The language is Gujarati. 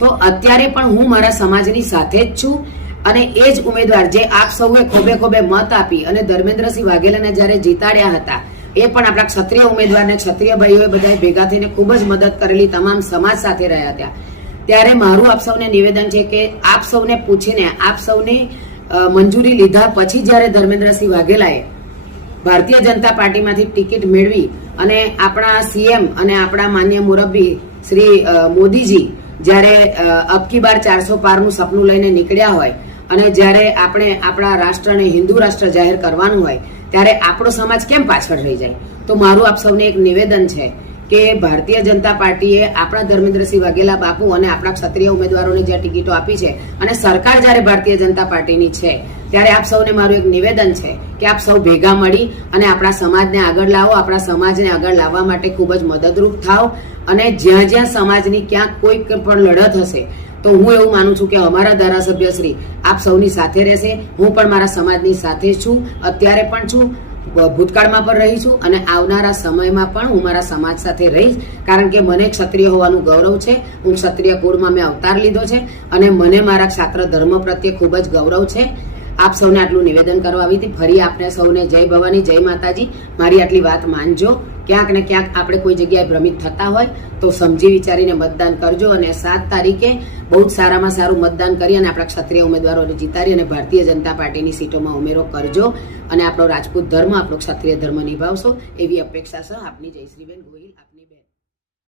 તો અત્યારે પણ હું મારા સમાજની સાથે જ છું અને એ જ ઉમેદવાર જે આપ સૌએ ખોબે ખોબે મત આપી અને ધર્મેન્દ્રસિંહ વાઘેલાને જ્યારે જીતાડ્યા હતા, એ પણ આપણા ક્ષત્રિય ઉમેદવારને ક્ષત્રિય ભાઈઓએ બધાએ ભેગા થઈને ખૂબ જ મદદ કરેલી તમામ સમાજ સાથે રહ્યા હતા. ત્યારે મારું આપ સૌને નિવેદન છે કે આપ સૌને પૂછીને, આપ સૌની મંજૂરી લીધા પછી જ્યારે ધર્મેન્દ્રસિંહ વાઘેલાએ ભારતીય જનતા પાર્ટીમાંથી ટિકિટ મેળવી અને આપણા સીએમ અને આપણા માન્ય મુરબ્બી શ્રી મોદીજી જ્યારે અબકી બાર ચારસો પારનું સપનું લઈને નીકળ્યા હોય અને જ્યારે આપણે આપણા રાષ્ટ્રને હિન્દુ રાષ્ટ્ર જાહેર કરવાનું હોય, ત્યારે આપણો સમાજ કેમ પાછળ રહી જાય? તો મારું આપ સૌને એક નિવેદન છે કે ભારતીય જનતા પાર્ટીએ આપણા ધર્મેન્દ્રસિંહ વાઘેલા બાપુ અને આપણા ક્ષત્રિય ઉમેદવારોને જે ટિકિટો આપી છે અને સરકાર જ્યારે ભારતીય જનતા પાર્ટીની છે, ત્યારે આપ સૌને મારું એક નિવેદન છે કે આપ સૌ ભેગા મળી અને આપણા સમાજને આગળ લાવો, આપણા સમાજને આગળ લાવવા માટે ખૂબ જ મદદરૂપ થાવ અને જ્યાં જ્યાં સમાજની ક્યાંક કોઈક પણ લડત હશે, તો હું એવું માનું છું કે અમારા ધારાસભ્યશ્રી આપ સૌની સાથે રહેશે, હું પણ મારા સમાજની સાથે છું, અત્યારે પણ છું ભૂતકાળમાં પણ રહી છું અને આવનારા સમયમાં પણ હું મારા સમાજ સાથે રહીશ. કારણ કે મને ક્ષત્રિય હોવાનું ગૌરવ છે. હું ક્ષત્રિય કુળમાં મેં અવતાર લીધો છે અને મને મારા ક્ષાત્ર ધર્મ પ્રત્યે ખૂબ જ ગૌરવ છે. આપ સૌને આટલું નિવેદન કરવા આવી હતી. ફરી આપને સૌને જય ભવાની, જય માતાજી. મારી આટલી વાત માનજો. ક્યાંક ને ક્યાંક આપણે કોઈ જગ્યાએ ભ્રમિત થતા હોય તો સમજી વિચારીને મતદાન કરજો અને સાત તારીખે બહુ જ સારામાં સારું મતદાન કરી અને આપણા ક્ષત્રિય ઉમેદવારોને જીતાડી અને ભારતીય જનતા પાર્ટીની સીટોમાં ઉમેરો કરજો અને આપણો રાજપૂત ધર્મ, આપણો ક્ષત્રિય ધર્મ નિભાવશો એવી અપેક્ષા સહ આપની જયશ્રીબેન ગોહિલ